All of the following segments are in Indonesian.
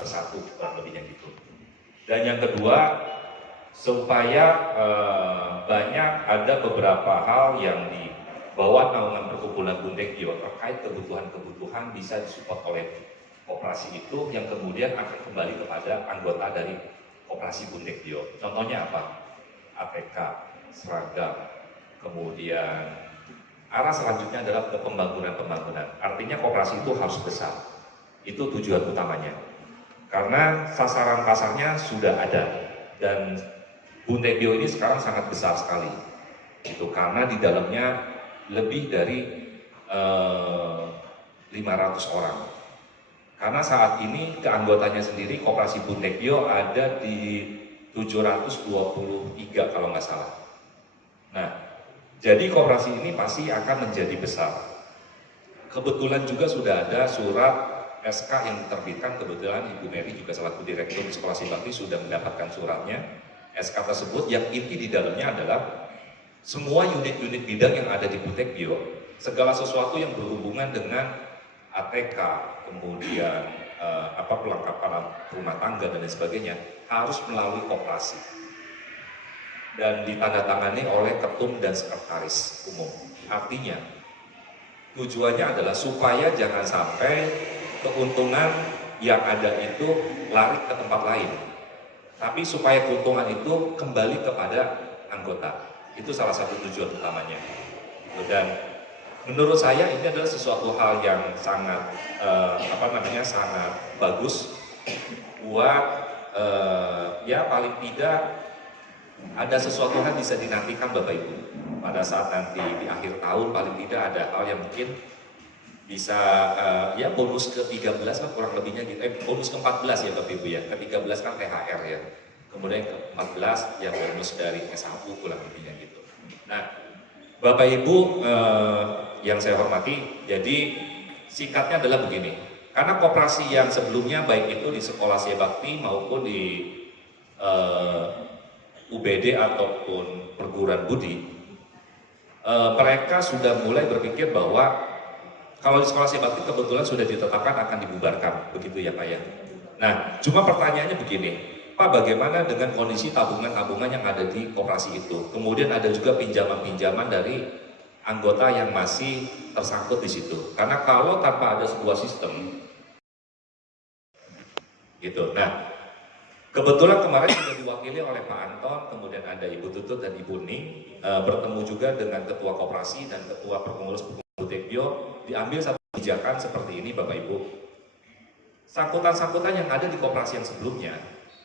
bersatu, kurang lebihnya gitu. Dan yang kedua, supaya banyak ada beberapa hal yang di bawah naungan perkumpulan Bundegyo terkait kebutuhan-kebutuhan bisa disupport oleh koperasi itu yang kemudian akan kembali kepada anggota dari koperasi Bundegyo. Contohnya apa? ATK, seragam, kemudian arah selanjutnya adalah ke pembangunan. Artinya koperasi itu harus besar. Itu tujuan utamanya. Karena sasaran pasarnya sudah ada dan Bundegyo ini sekarang sangat besar sekali. Itu karena di dalamnya lebih dari 500 orang. Karena saat ini keanggotannya sendiri koperasi Bundegyo ada di 723 kalau nggak salah. Nah, jadi koperasi ini pasti akan menjadi besar. Kebetulan juga sudah ada surat SK yang diterbitkan, kebetulan Ibu Mary juga selaku Direktur di Sekolah Bakti sudah mendapatkan suratnya. SK tersebut yang inti di dalamnya adalah semua unit-unit bidang yang ada di Bundegyo, segala sesuatu yang berhubungan dengan ATK, kemudian perlengkapan rumah tangga dan lain sebagainya harus melalui koperasi dan ditandatangani oleh ketum dan sekretaris umum. Artinya tujuannya adalah supaya jangan sampai keuntungan yang ada itu lari ke tempat lain, tapi supaya keuntungan itu kembali kepada anggota. Itu salah satu tujuan utamanya. Dan menurut saya ini adalah sesuatu hal yang sangat sangat bagus buat ya paling tidak ada sesuatu hal bisa dinantikan Bapak Ibu pada saat nanti di akhir tahun, paling tidak ada hal yang mungkin bisa ya bonus ke-13 lah kurang lebihnya gitu, bonus ke-14 ya Bapak Ibu ya, ke-13 kan THR ya, kemudian ke-14 yang bonus dari S1 kurang lebihnya gitu. Nah Bapak Ibu yang saya hormati, jadi singkatnya adalah begini, karena koperasi yang sebelumnya baik itu di Sekolah Bakti maupun di UBD ataupun perguruan budi, mereka sudah mulai berpikir bahwa kalau di Sekolah Bakti kebetulan sudah ditetapkan akan dibubarkan, begitu ya Pak ya. Nah, cuma pertanyaannya begini, Pak, bagaimana dengan kondisi tabungan-tabungan yang ada di koperasi itu? Kemudian ada juga pinjaman-pinjaman dari anggota yang masih tersangkut di situ. Karena kalau tanpa ada sebuah sistem, gitu. Nah, kebetulan kemarin sudah diwakili oleh Pak Anton, kemudian ada Ibu Tutut dan Ibu Ning, bertemu juga dengan Ketua Koperasi dan Ketua Pengurus Bundegyo, diambil satu kebijakan seperti ini Bapak Ibu. Sangkutan-sangkutan yang ada di koperasi yang sebelumnya,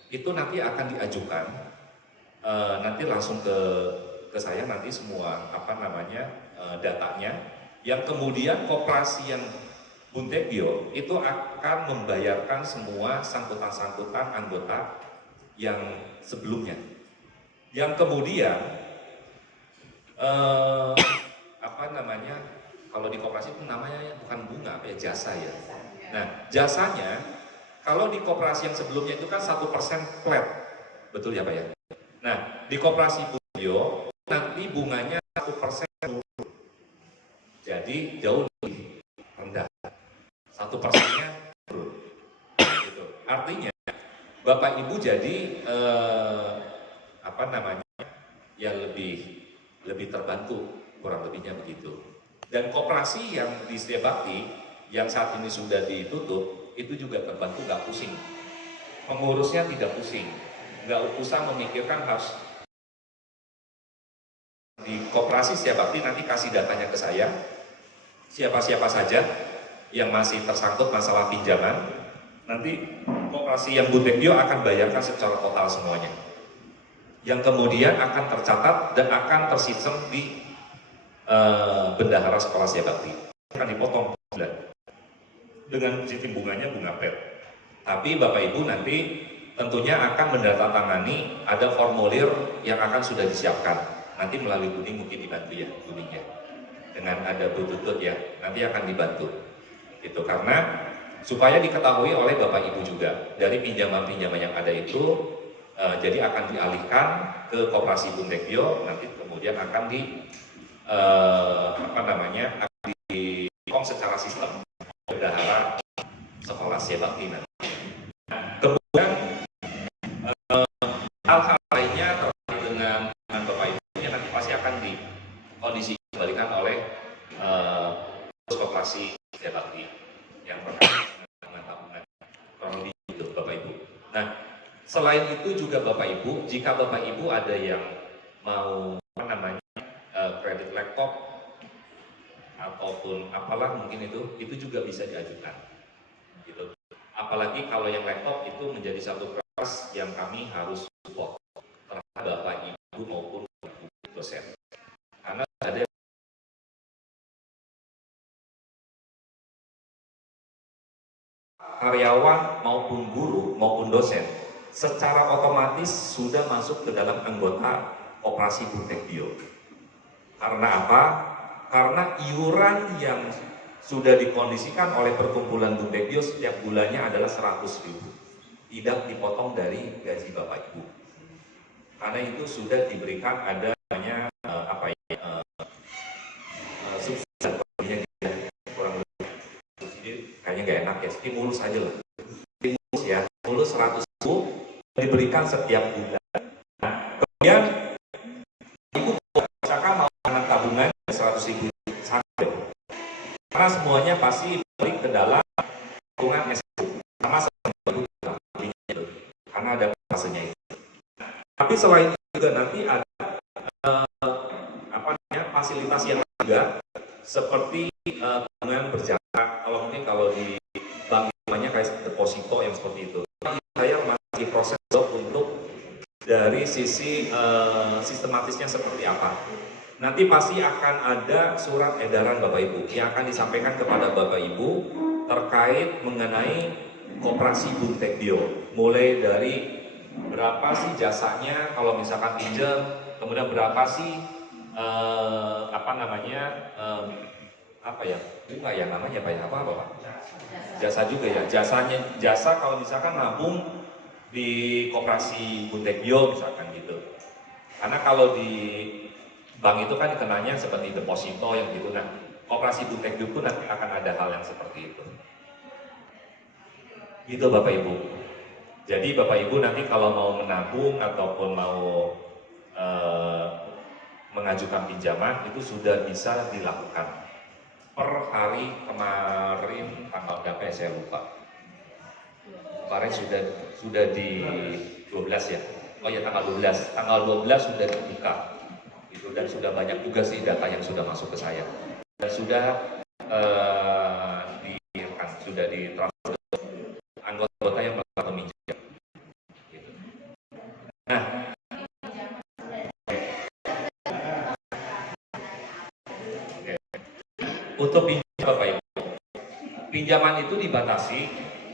itu nanti akan diajukan, nanti langsung ke saya nanti semua datanya, yang kemudian koperasi yang Bundegyo itu akan membayarkan semua sangkutan-sangkutan anggota yang sebelumnya, yang kemudian kalau di koperasi itu namanya bukan bunga, jasa ya. Nah jasanya kalau di koperasi yang sebelumnya itu kan 1% flat, betul ya Pak ya. Nah di koperasi Bundegyo nanti bunganya 1%, jadi jauh lebih rendah. 1%-nya turun. Gitu. Artinya Bapak Ibu jadi ya lebih terbantu, kurang lebihnya begitu. Dan koperasi yang di Setia Bakti yang saat ini sudah ditutup itu juga terbantu, nggak pusing. Pengurusnya tidak pusing, nggak usah memikirkan harus di koperasi Setia Bakti nanti kasih datanya ke saya, siapa-siapa saja yang masih tersangkut masalah pinjaman, nanti koperasi yang Bundegyo akan bayarkan secara total semuanya, yang kemudian akan tercatat dan akan tersistem di bendahara Sekolah Bakti, akan dipotong dengan sistem bunganya bunga PET. Tapi Bapak Ibu nanti tentunya akan mendatangani, ada formulir yang akan sudah disiapkan, nanti melalui Buning mungkin dibantu ya Buningnya, dengan ada Bu Tutut ya, nanti akan dibantu itu, karena supaya diketahui oleh Bapak Ibu juga dari pinjaman-pinjaman yang ada itu jadi akan dialihkan ke koperasi Bundegyo, nanti kemudian akan secara sistem bendahara Sekolah Bakti nanti. Nah, selain itu juga Bapak Ibu, jika Bapak Ibu ada yang mau kredit laptop ataupun apalah mungkin itu juga bisa diajukan. Gitu. Apalagi kalau yang laptop itu menjadi satu kelas yang kami harus support terhadap Bapak Ibu maupun dosen. Karena ada karyawan maupun guru maupun dosen secara otomatis sudah masuk ke dalam anggota operasi Buntekdio. Karena apa? Karena iuran yang sudah dikondisikan oleh perkumpulan Buntekdio setiap bulannya adalah 100.000, tidak dipotong dari gaji Bapak Ibu. Karena itu sudah diberikan ada namanya subsidi kurang lebih subsidi kayaknya nggak enak ya, stimulus aja lah. Stimulus ya, stimulus 100.000 diberikan setiap bulan. Nah, kemudian Ibu misalkan mau anak tabungan 100.000 sampai, karena semuanya pasti balik ke dalam tabungan sama karena ada fasenya itu. Tapi selain itu juga nanti ada fasilitas yang juga seperti tabungan berjangka. Kalau mungkin kalau di bank namanya kayak deposito yang seperti itu. Saya masih proses untuk dari sisi sistematisnya seperti apa. Nanti pasti akan ada surat edaran Bapak Ibu yang akan disampaikan kepada Bapak Ibu terkait mengenai koperasi Buntekdio. Mulai dari berapa sih jasanya kalau misalkan pinjam, kemudian berapa sih bunga ya namanya apa Pak? Jasa juga ya, jasa kalau misalkan nabung di koperasi Buntekdio misalkan gitu. Karena kalau di bank itu kan dikenanya seperti deposito yang gitu. Nah, koperasi Buntekdio pun nanti akan ada hal yang seperti itu. Gitu Bapak Ibu. Jadi Bapak Ibu nanti kalau mau menabung ataupun mau mengajukan pinjaman itu sudah bisa dilakukan per hari kemarin tanggal berapa ya saya lupa. Kemarin sudah di 12 ya. Oh ya tanggal 12 sudah dibuka. Itu dan sudah banyak juga sih data yang sudah masuk ke saya. Dan sudah sudah ditransfer anggota yang melakukan peminjam. Gitu. Nah, untuk pinjaman Bapak Ibu, pinjaman itu dibatasi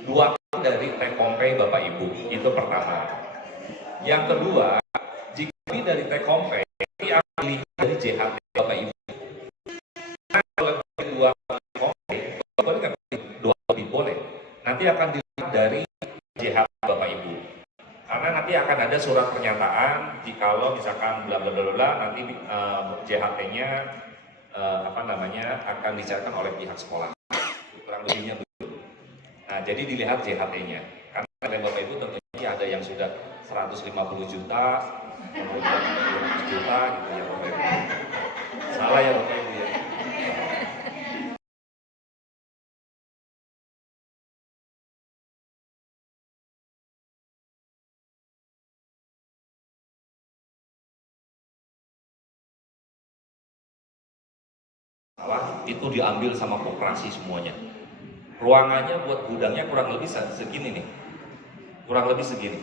2 kali dari take home pay Bapak Ibu, itu pertama. Yang kedua, jika dari take home pay, ini akan dilihat dari JHT Bapak Ibu. Nah, kalau 2 take home pay, boleh nggak? 2 lebih boleh. Nanti akan dilihat dari JHT Bapak Ibu. Karena nanti akan ada surat pernyataan, jikalau misalkan bla bla bla nanti JHT-nya akan dicarikan oleh pihak sekolah. Kurang lebihnya begitu. Nah, jadi dilihat JHT-nya. Karena oleh Bapak Ibu tentunya ada yang sudah 150 juta, kemudian 200 juta gitu ya Bapak Ibu. Salah ya Bapak Ibu ya. Itu diambil sama koperasi semuanya. Ruangannya buat gudangnya kurang lebih segini nih. Kurang lebih segini.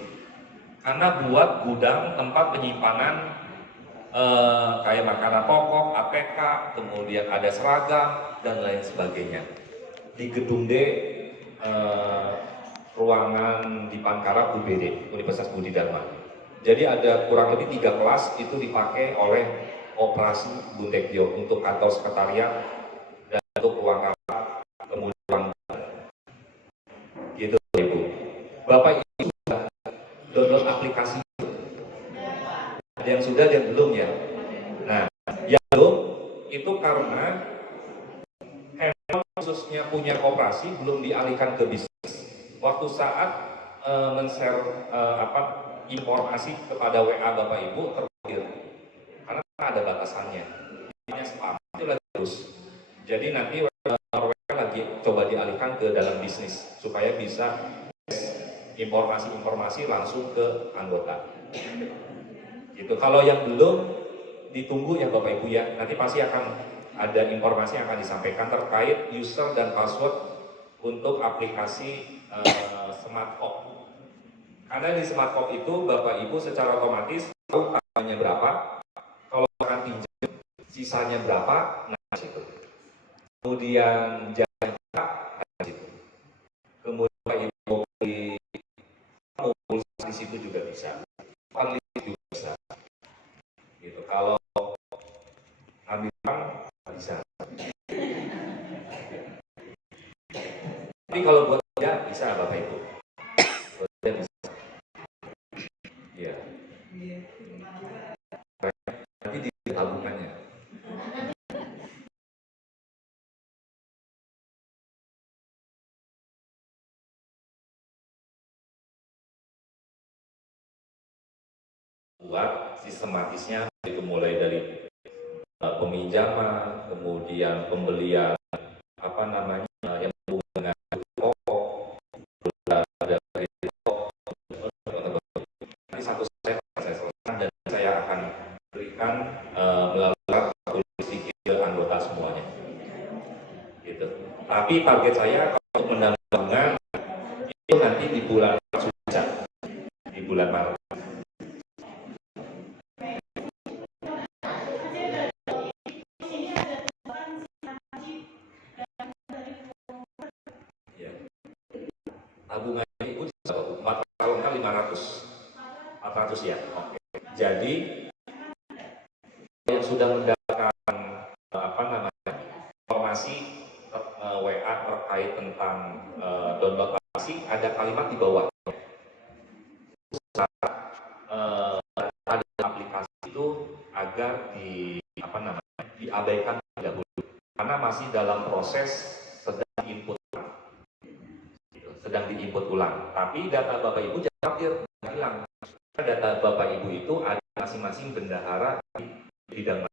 Karena buat gudang tempat penyimpanan kayak makanan pokok, APK, kemudian ada seragam dan lain sebagainya. Di gedung D ruangan di Pankara UBD, Universitas Budi Dharma. Jadi ada kurang lebih 3 kelas itu dipakai oleh operasi Buntekdio untuk kantor sekretariat dan untuk ruang rapat, kemudian ruang gitu Ibu. Bapak Ibu sudah download aplikasi? Ada yang sudah dan belum ya? Nah, yang belum itu karena handphone khususnya punya koperasi belum dialihkan ke bisnis. Waktu saat men-share informasi kepada WA Bapak Ibu terblokir karena ada batasannya. Ini spam itu lagi terus. Jadi nanti WA lagi coba dialihkan ke dalam bisnis supaya bisa informasi-informasi langsung ke anggota. Itu kalau yang belum ditunggu ya Bapak Ibu ya, nanti pasti akan ada informasi yang akan disampaikan terkait user dan password untuk aplikasi Smart Home. Karena di Smart Home itu Bapak Ibu secara otomatis tahu tanggalnya berapa, kalau akan pinjam sisanya berapa, nah situ. Kemudian jangan berapa, nah situ. Kemudian Bapak Ibu mau di situ juga bisa. Juga bisa. Gitu. Kalau ambil uang bisa. Tapi kalau buat dia bisa Bapak Ibu. Buat dia bisa. Iya. Nanti di tabungannya. Buat sistematisnya itu mulai dari peminjaman, kemudian pembelian apa namanya yang berhubungan dengan pokok, ada nanti satu saya selesaikan dan saya akan berikan melalui tulis ke anggota semuanya. Gitu. Tapi target saya untuk menambahkan itu nanti di bulan Maret, di bulan Maret. Tabungannya Ibu kalau enggak 400 ya. Oke. Jadi yang sudah mendapatkan apa namanya informasi WA terkait tentang download aplikasi, ada kalimat di bawah. Ada aplikasi itu agar diabaikan terlebih dahulu karena masih dalam proses sedang diinput ulang. Tapi data Bapak Ibu jangan khawatir hilang. Data Bapak Ibu itu ada masing-masing bendahara di bidang